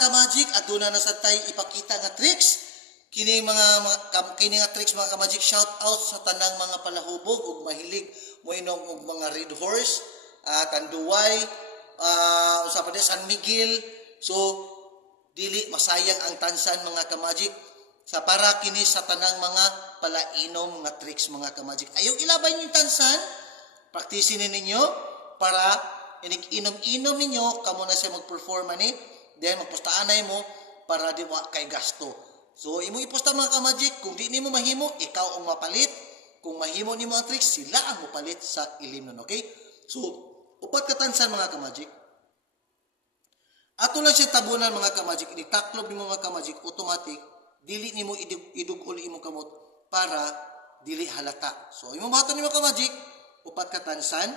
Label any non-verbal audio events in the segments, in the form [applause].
ka-magic aduna na sa tay ipakita nga tricks. Kini mga, mga kini nga tricks mga ka-magic. Shout out sa tanang mga palahubog ug mahilig mo inom og mga red horse uh, tanduway uh, usa pa San Miguel. So dili masayang ang tansan mga ka-magic. Sa para kini sa tanang mga palainom nga tricks mga ka-magic. Ayaw ilabay yung tansan. Praktisin ninyo para inig-inom-inom ninyo. Kamo na siya mag-perform ani then magpustaanay mo para di wa kay gasto. So imo ipusta mga ka-magic kung di nimo mahimo ikaw ang mapalit. Kung mahimo nimo ang tricks sila ang mapalit sa ilim nun okay? So upat ka tansan mga ka-magic. Ato lang siya tabunan mga ka-magic. Ini taklob nimo mga ka-magic automatic. Dili nimo idug idugol imo kamot para dili halata. So imo baton nimo ka-magic upat ka tansan.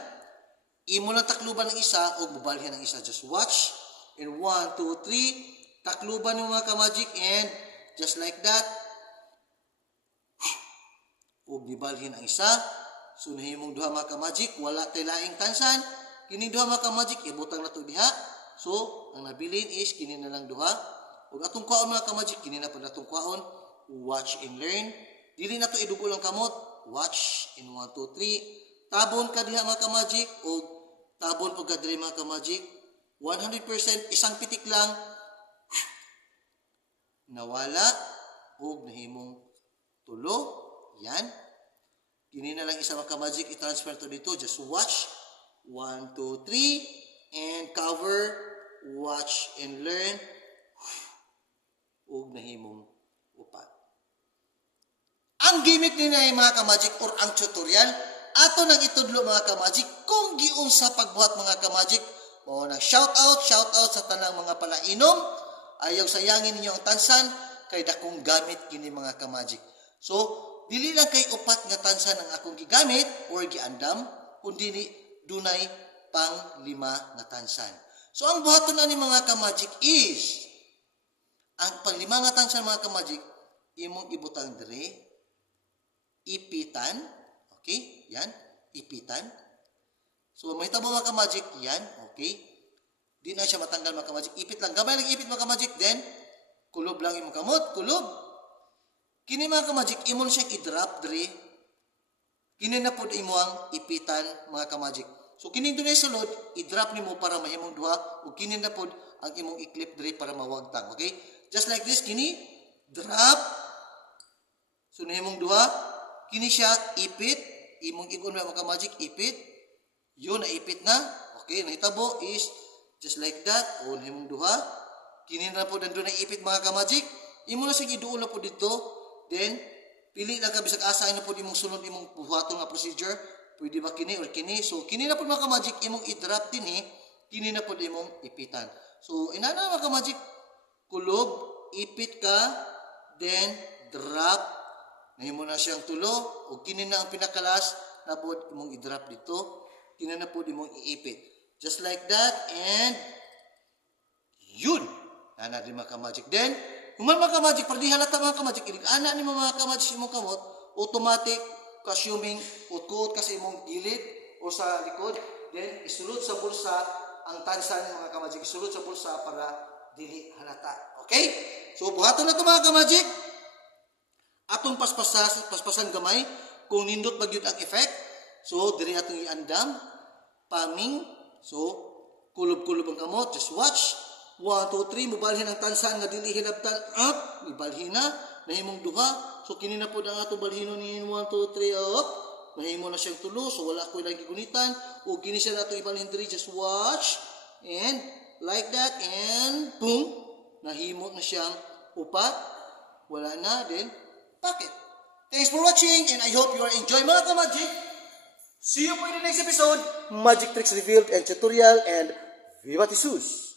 Imo lang takluban ng isa o bubalhin ng isa. Just watch and 1 2 3 takluban ng mga ka-magic and just like that. [sighs] O gibalhin ang isa. So nahimong duha mga ka-magic. Wala tay laing tansan. Kini duha mga ka-magic ibutang na to diha. So ang nabilin is kini na lang duha. Ug atong kwaon mga ka-magic kini na pala atong kwaon watch and learn. Dili na to idugol ang kamot. Watch in 1 2 3 tabon ka diha mga ka-magic o tabon pag ka diri mga ka-magic 100% isang pitik lang. Nawala. Ug nahimong tulo. Yan. Kini na lang isa mga ka-magic i-transfer to dito. Just watch. 1 2 3 and cover. Watch and learn. Ug nahimong upat. Ang gimmick ni na mga ka-magic or ang tutorial ato nang itudlo mga ka-magic kung giun sa pagbuhat mga ka-magic mo nang shout out shout out sa tanang mga palainom ayaw sayangin ninyo ang tansan kay dakong gamit kini mga ka-magic so dili lang kay upat nga tansan ang akong gigamit or giandam kundi ni dunay pang lima nga tansan so ang buhaton ani mga ka-magic is ang panglima nga tansan mga ka-magic imong ibutang dire ipitan. Okay? Yan. Ipitan. So, may tabo mga ka-magic. Yan. Okay? Di na siya matanggal mga ka-magic. Ipit lang. Gamay lang ipit mga ka-magic. Then, kulob lang imong kamot. Kulob. Kini mga ka-magic, imo na siyang i-drop dre. Kini na po imo ang ipitan mga ka-magic. So, kini doon sulod, i-drop nimo para mahimong duha. O kini na po ang imong i-clip dre para mawagtang. Okay? Just like this, kini, drop. So, nahimong duha, kini siya ipit imong igon mga magic ipit yun na ipit na. Okay nahitabo is just like that. O himong duha. Kini na po nandun na ipit mga ka magic imo na sige iduol na po dito. Then pili lang ka bisag asa na po imong sunod imong buhaton nga procedure. Pwede ba kini or kini? So kini na po mga ka magic imong i-drop din eh. Kini na po imong ipitan. So inana mga ka magic kulob ipit ka then drop. Nahimo na siyang tulo. O kini na ang pinakalas na po imong i-drop dito. Kini na po imong iipit. Just like that and yun. Ana din mga ka-magic. Then, human mga ka-magic, di halata mga ka-magic, ilig ana ni mga ka-magic imong kamot, automatic consuming utkuot kasi imong gilid o sa likod. Then, isulod sa bulsa ang tansan ng mga ka-magic. Isulod sa bulsa para dili halata. Okay? So, buhaton na to mga ka-magic atong paspasan paspasan gamay kung nindot ba gyud ang effect so diri atong iandam paming so kulob-kulob ang kamot just watch. 1 2 3 mubalhin ang tansan nga dili hilabtan up! Ibalhin na. Nahimong duha. So kini na pud ang atong balhinon ni 1 2 3 up! Nahimo na siyang tulo. So wala ko lagi gunitan. O kini siya nato ibalhin diri. Just watch. And like that. And boom! Nahimo na siyang upat. Wala na. Then Bakit? Thanks for watching and I hope you are enjoying mga ka-magic. See you for the next episode. Magic tricks revealed and tutorial and Viva Jesus!